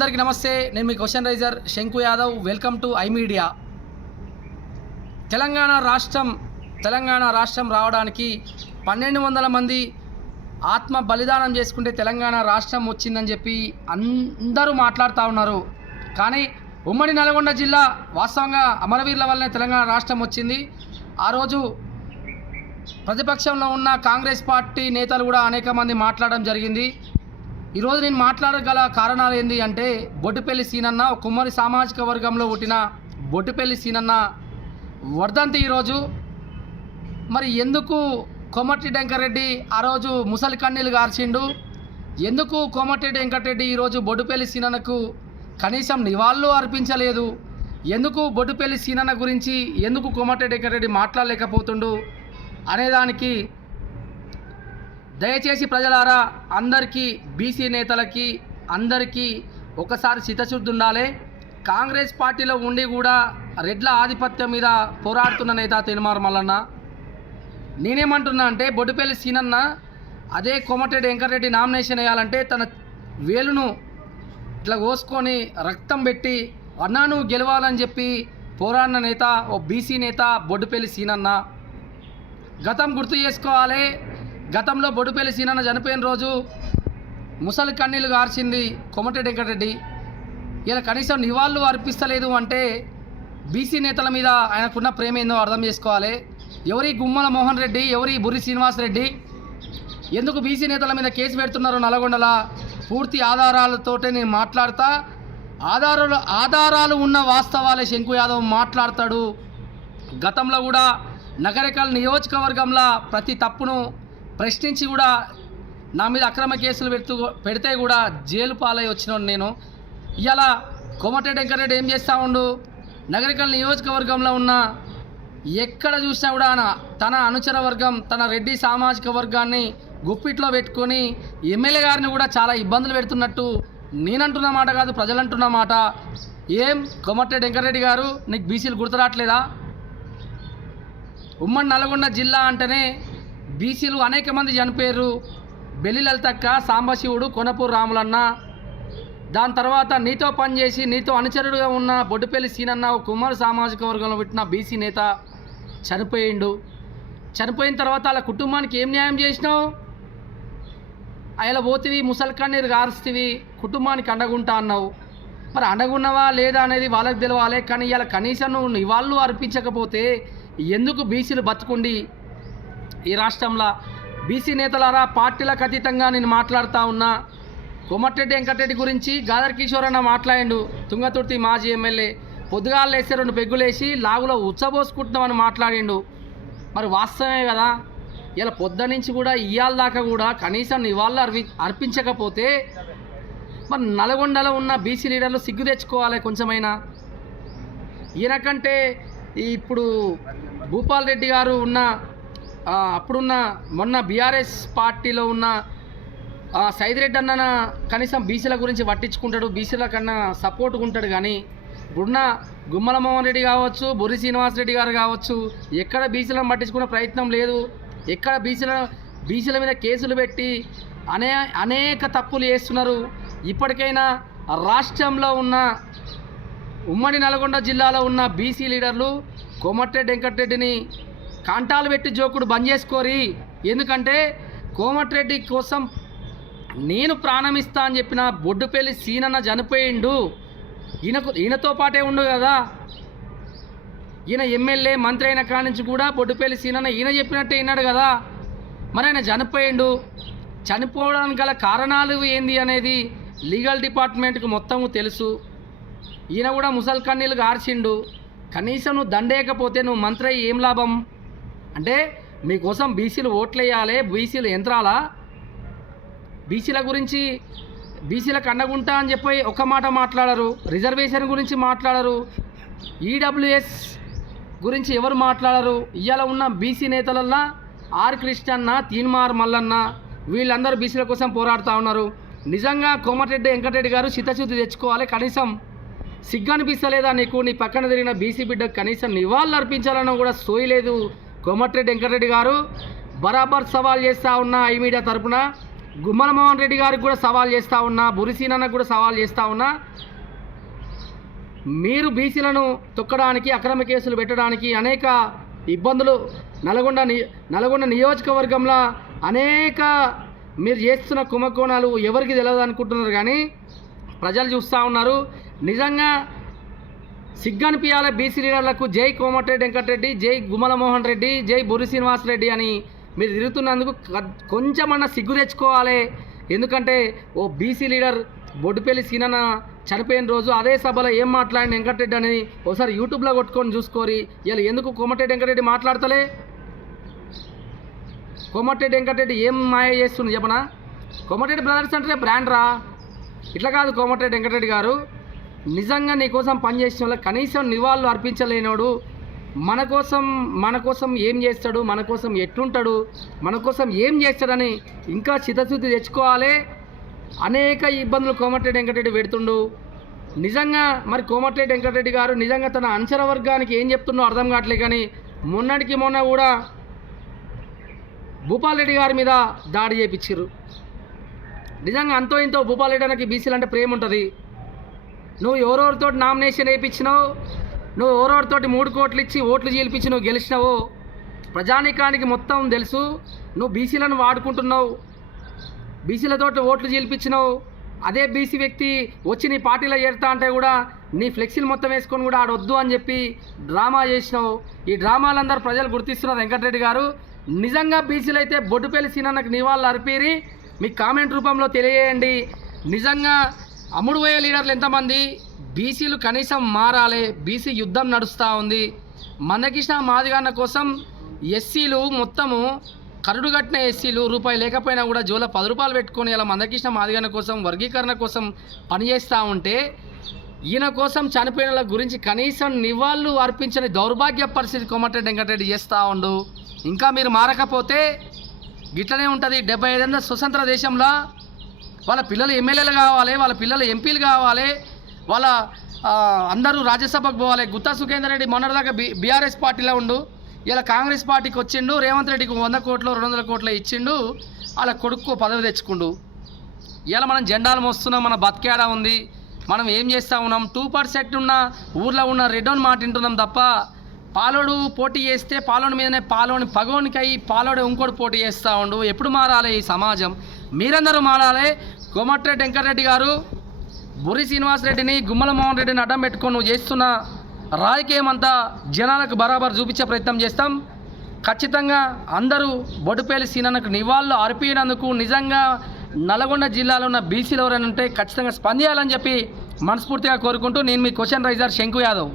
అందరికీ నమస్తే. నేను మీ క్వశ్చన్ రైజర్ శంకు Yadav. Welcome to I media. Telangana రాష్ట్రం రావడానికి 1200 మంది ఆత్మ బలిదానం చేసుకుంటే తెలంగాణ రాష్ట్రం వచ్చిందని చెప్పి అందరూ మాట్లాడుతూ ఉన్నారు. కానీ ఉమ్మడి నల్గొండ జిల్లా వాస్తవంగా అమరవీరుల వల్లనే తెలంగాణ రాష్ట్రం వచ్చింది. ఆ రోజు ప్రతిపక్షంలో ఉన్న కాంగ్రెస్ పార్టీ నేతలు కూడా అనేక మంది మాట్లాడడం జరిగింది. ఈరోజు నేను మాట్లాడగల కారణాలు ఏంటి అంటే, బొడ్డుపల్లి సీనన్న, కుమ్మరి సామాజిక వర్గంలో పుట్టిన బొడ్డుపల్లి సీనన్న వర్ధంతి ఈరోజు. మరి ఎందుకు కోమటిరెడ్డి వెంకటరెడ్డి ఆ రోజు ముసలి కన్నీళ్ళు గార్చిండు? ఎందుకు కోమటిరెడ్డి వెంకటరెడ్డి ఈరోజు బొడ్డుపల్లి సీనన్నకు కనీసం నివాళులు అర్పించలేదు? ఎందుకు బొడ్డుపల్లి సీనన్న గురించి ఎందుకు కోమటిరెడ్డి వెంకటరెడ్డి మాట్లాడలేకపోతుండు అనేదానికి దయచేసి ప్రజలారా, అందరికీ, బీసీ నేతలకి అందరికీ ఒకసారి చిత్తశుద్ధి ఉండాలి. కాంగ్రెస్ పార్టీలో ఉండి కూడా రెడ్ల ఆధిపత్యం మీద పోరాడుతున్న నేత తీన్మార్ మల్లన్న. నేనేమంటున్నా అంటే, బొడ్డుపల్లి సీనన్న అదే కోమటిరెడ్డి వెంకటరెడ్డి నామినేషన్ వేయాలంటే తన వేలును ఇట్లా కోసుకొని రక్తం పెట్టి అన్నా నువ్వు గెలవాలని చెప్పి పోరాడిన నేత ఓ బీసీ నేత బొడ్డుపల్లి సీనన్న. గతం గుర్తు చేసుకోవాలి. గతంలో బొడ్డుపల్లి సీనన్న చనిపోయిన రోజు ముసలి కన్నీళ్ళు గార్చింది కోమటిరెడ్డి వెంకటరెడ్డి. ఇలా కనీసం నివాళులు అర్పిస్తలేదు అంటే బీసీ నేతల మీద ఆయనకున్న ప్రేమ ఏందో అర్థం చేసుకోవాలి. ఎవరి గుమ్మల మోహన్ రెడ్డి, ఎవరి బుర్రి శ్రీనివాస్ రెడ్డి ఎందుకు బీసీ నేతల మీద కేసు పెడుతున్నారు నల్గొండలా? పూర్తి ఆధారాలతోటే నేను మాట్లాడతా. ఆధారాలు ఉన్న వాస్తవాలే శంకు యాదవ్ మాట్లాడతాడు. గతంలో కూడా నగరికల్ నియోజకవర్గంలో ప్రతి తప్పును ప్రశ్నించి కూడా నా మీద అక్రమ కేసులు పెడితే కూడా జైలు పాలై వచ్చినాను నేను. ఇవాళ కోమటిరెడ్డి వెంకటరెడ్డి ఏం చేస్తూ ఉండు? నగరికల్ నియోజకవర్గంలో ఉన్న ఎక్కడ చూసినా కూడా తన అనుచర వర్గం, తన రెడ్డి సామాజిక వర్గాన్ని గుప్పిట్లో పెట్టుకొని ఎమ్మెల్యే గారిని కూడా చాలా ఇబ్బందులు పెడుతున్నట్టు నేనంటున్న మాట కాదు, ప్రజలంటున్న మాట. ఏం కోమటిరెడ్డి వెంకటరెడ్డి గారు, నీకు బీసీలు గుర్తురాట్లేదా? ఉమ్మడి నల్గొండ జిల్లా అంటేనే బీసీలు అనేక మంది చనిపోయారు. బెల్లి లలితక్క, సాంబశివుడు, కొనపూరు రాములన్న. దాని తర్వాత నీతో పనిచేసి నీతో అనుచరుడుగా ఉన్న బొడ్డుపల్లి సీనన్న, కుమార్ సామాజిక వర్గంలో పుట్టిన బీసీ నేత చనిపోయిండు. చనిపోయిన తర్వాత వాళ్ళ కుటుంబానికి ఏం న్యాయం చేసినావు? ఆయన పోతివి, ముసలి కన్నీరు గారుస్తీవి, కుటుంబానికి అండగుంటా అన్నావు. మరి అండగున్నావా లేదా అనేది వాళ్ళకి తెలవాలి. కానీ ఇలా కనీసం నువ్వు నివాళులు అర్పించకపోతే ఎందుకు బీసీలు బతుకుండి ఈ రాష్ట్రంలో? బీసీ నేతలారా, పార్టీలకు అతీతంగా నేను మాట్లాడుతూ ఉన్నా. కోమటిరెడ్డి వెంకటరెడ్డి గురించి గాదర్ కిషోర్ అన్న మాట్లాడిండు. తుంగతుర్తి మాజీ ఎమ్మెల్యే పొద్దుగాలు వేస్తే 2 పెగ్గులేసి లాగులో ఉచ్చబోసుకుంటున్నామని మాట్లాడిండు. మరి వాస్తవమే కదా. ఇలా పొద్దు నుంచి కూడా ఇవాళ దాకా కూడా కనీసం నివాళులు అర్పించకపోతే మరి నల్గొండలో ఉన్న బీసీ లీడర్లు సిగ్గు తెచ్చుకోవాలి కొంచెమైనా. ఈయనకంటే ఇప్పుడు భూపాల్ రెడ్డి గారు ఉన్న అప్పుడున్న మొన్న బీఆర్ఎస్ పార్టీలో ఉన్న సైదిరెడ్డి అన్న కనీసం బీసీల గురించి పట్టించుకుంటాడు, బీసీల కన్నా సపోర్ట్గా ఉంటాడు. కానీ ఇప్పుడున్న గుమ్మల మోహన్ రెడ్డి కావచ్చు, బుర్రి శ్రీనివాస్ రెడ్డి గారు కావచ్చు, ఎక్కడ బీసీలను పట్టించుకునే ప్రయత్నం లేదు. ఎక్కడ బీసీల మీద కేసులు పెట్టి అనేక తప్పులు చేస్తున్నారు. ఇప్పటికైనా రాష్ట్రంలో ఉన్న ఉమ్మడి నల్గొండ జిల్లాలో ఉన్న బీసీ లీడర్లు కోమటిరెడ్డి వెంకటరెడ్డిని కాంటాలు పెట్టి జోకుడు బంద్ చేసుకోరి. ఎందుకంటే కోమటిరెడ్డి కోసం నేను ప్రాణమిస్తా అని చెప్పిన బొడ్డుపల్లి సీనన్న చనిపోయిండు. ఈయనతో పాటే ఉండు కదా. ఈయన ఎమ్మెల్యే, మంత్రి అయిన కాడి నుంచి కూడా బొడ్డుపల్లి సీనన్న ఈయన చెప్పినట్టే విన్నాడు కదా. మరి ఆయన చనిపోయిండు. చనిపోవడానికి గల కారణాలు ఏంది అనేది లీగల్ డిపార్ట్మెంట్కి మొత్తము తెలుసు. ఈయన కూడా ముసలి కన్నీళ్ళు గార్చిండు. కనీసం నువ్వు దండేయకపోతే నువ్వు మంత్రి అయ్యి ఏం లాభం? అంటే మీకోసం బీసీలు ఓట్లు వేయాలి, బీసీలు యంత్రాలా? బీసీల గురించి, బీసీలకు అండగుంటా అని చెప్పి ఒక మాట మాట్లాడరు. రిజర్వేషన్ గురించి మాట్లాడరు. ఈడబ్ల్యూఎస్ గురించి ఎవరు మాట్లాడరు. ఇవాళ ఉన్న బీసీ నేతలల్లా ఆర్ కృష్ణన్న, తీన్మార్ మల్లన్న వీళ్ళందరూ బీసీల కోసం పోరాడుతూ ఉన్నారు. నిజంగా కోమటిరెడ్డి వెంకటరెడ్డి గారు చిత్తశుద్ధి తెచ్చుకోవాలి. కనీసం సిగ్గు అనిపిస్తలేదా నీకు? నీ పక్కన తిరిగిన బీసీ బిడ్డకు కనీసం నివాళులు అర్పించాలన్నా కూడా సోయలేదు కోమటిరెడ్డి వెంకటరెడ్డి గారు. బరాబర్ సవాల్ చేస్తూ ఉన్న ఐ మీడియా తరపున గుమ్మల మోహన్ రెడ్డి గారికి కూడా సవాల్ చేస్తూ ఉన్నా, బురిసీనన్నకు కూడా సవాల్ చేస్తూ ఉన్నా, మీరు బీసీలను తొక్కడానికి, అక్రమ కేసులు పెట్టడానికి అనేక ఇబ్బందులు నల్గొండ నియోజకవర్గంలో అనేక మీరు చేస్తున్న కుంభకోణాలు ఎవరికి తెలియదు అనుకుంటున్నారు, కానీ ప్రజలు చూస్తూ ఉన్నారు. నిజంగా సిగ్గనిపియాలే బీసీ లీడర్లకు. జై కోమటిరెడ్డి వెంకటరెడ్డి, జై గుమ్మల మోహన్ రెడ్డి, జై బుర్రి శ్రీనివాస్ రెడ్డి అని మీరు తిరుగుతున్నందుకు కొంచెమన్నా సిగ్గు తెచ్చుకోవాలి. ఎందుకంటే ఓ బీసీ లీడర్ బొడ్డుపల్లి సీనన్న చనిపోయిన రోజు అదే సభలో ఏం మాట్లాడిన వెంకటరెడ్డి అనేది ఒకసారి యూట్యూబ్లో కొట్టుకొని చూసుకోరి. ఇలా ఎందుకు కోమటిరెడ్డి వెంకటరెడ్డి మాట్లాడతలే? కోమటిరెడ్డి వెంకటరెడ్డి ఏం మాయ చేస్తుంది చెప్పనా? కోమటిరెడ్డి బ్రదర్స్ అంటే బ్రాండ్ రా, ఇట్లా కాదు. కోమటిరెడ్డి వెంకటరెడ్డి గారు నిజంగా నీ కోసం పనిచేసిన వాళ్ళకి కనీసం నివాళులు అర్పించలేనోడు. మన కోసం ఏం చేస్తాడు, మన కోసం ఎట్లుంటాడు, మన కోసం ఏం చేస్తాడని ఇంకా చిత్తశుద్ధి తెచ్చుకోవాలి. అనేక ఇబ్బందులు కోమటిరెడ్డి వెంకటరెడ్డి పెడుతుండు. నిజంగా మరి కోమటిరెడ్డి వెంకటరెడ్డి గారు నిజంగా తన అనుచర వర్గానికి ఏం చెప్తుండో అర్థం కావట్లేదు. కానీ మొన్న కూడా భూపాల్ రెడ్డి గారి మీద దాడి చేయించారు. నిజంగా అంతో ఇంతో భూపాల్ రెడ్డి అన్నకి బీసీలు అంటే ప్రేమ ఉంటుంది. నువ్వు ఎవరెవరితో నామినేషన్ వేయించినావు, నువ్వు ఎవరెవరితోటి 3 కోట్లు ఇచ్చి ఓట్లు గెలిపించి నువ్వు గెలిచినావు, ప్రజానీకానికి మొత్తం తెలుసు. నువ్వు బీసీలను వాడుకుంటున్నావు, బీసీలతో ఓట్లు గెలిపించినావు. అదే బీసీ వ్యక్తి వచ్చి నీ పార్టీలో చేరుతా అంటే కూడా నీ ఫ్లెక్సీలు మొత్తం వేసుకొని కూడా ఆడొద్దు అని చెప్పి డ్రామా చేసినావు. ఈ డ్రామాలందరూ ప్రజలు గుర్తిస్తున్నారు. వెంకటరెడ్డి గారు నిజంగా బీసీలు అయితే బొడ్డుపల్లి సీనన్నకు నివాళులు అర్పిరి మీ కామెంట్ రూపంలో తెలియజేయండి. నిజంగా అమ్ముడుపోయే లీడర్లు ఎంతమంది? బీసీలు కనీసం మారాలి. బీసీ యుద్ధం నడుస్తూ ఉంది. మందకృష్ణ మాదిగన్న కోసం ఎస్సీలు మొత్తము కరుడుగట్టిన ఎస్సీలు రూపాయి లేకపోయినా కూడా జోల 10 రూపాయలు పెట్టుకొని ఇలా మందకృష్ణ మాదిగన్న కోసం వర్గీకరణ కోసం పనిచేస్తూ ఉంటే ఈయన కోసం చనిపోయిన వాళ్ళ గురించి కనీసం నివాళులు అర్పించని దౌర్భాగ్య పరిస్థితి కోమటిరెడ్డి వెంకటరెడ్డి చేస్తూ ఉండు. ఇంకా మీరు మారకపోతే గిట్లనే ఉంటుంది. 75 ఏళ్ళ స్వతంత్ర దేశంలో వాళ్ళ పిల్లలు ఎమ్మెల్యేలు కావాలి, వాళ్ళ పిల్లలు ఎంపీలు కావాలి, వాళ్ళ అందరూ రాజ్యసభకు పోవాలి. గుత్తా సుఖేందర్ రెడ్డి మొన్నటిదాకా బీఆర్ఎస్ పార్టీలో ఉండు, ఇలా కాంగ్రెస్ పార్టీకి వచ్చిండు. రేవంత్ రెడ్డికి 100 కోట్లు 200 కోట్లు ఇచ్చిండు, వాళ్ళ కొడుకు పదవి తెచ్చుకుండు. ఇలా మనం జెండాలు మోస్తున్నాం, మన బతికేడా ఉంది, మనం ఏం చేస్తూ ఉన్నాం? 2% ఉన్న ఊర్లో ఉన్న రెడ్డోని మాట వింటున్నాం తప్ప పాలోడు పోటీ చేస్తే పాలోని మీదనే పాలోని పగోనికై పాలోడు ఇంకోటి పోటీ చేస్తూ ఉండు. ఎప్పుడు మారాలి ఈ సమాజం? మీరందరూ మారాలి. కోమటిరెడ్డి వెంకటరెడ్డి గారు బుర్రి శ్రీనివాసరెడ్డిని, గుమ్మల మోహన్ రెడ్డిని అడ్డం పెట్టుకొని నువ్వు చేస్తున్న రాజకీయం అంతా జనాలకు బరాబర్ చూపించే ప్రయత్నం చేస్తాం. ఖచ్చితంగా అందరూ బొడ్డుపల్లి సీనన్నకు నివాళులు అర్పినందుకు నిజంగా నల్గొండ జిల్లాలో ఉన్న బీసీలు ఎవరైనా ఉంటే ఖచ్చితంగా స్పందించాలని చెప్పి మనస్ఫూర్తిగా కోరుకుంటూ నేను మీ క్వశ్చన్ రైజర్ శంకు యాదవ్.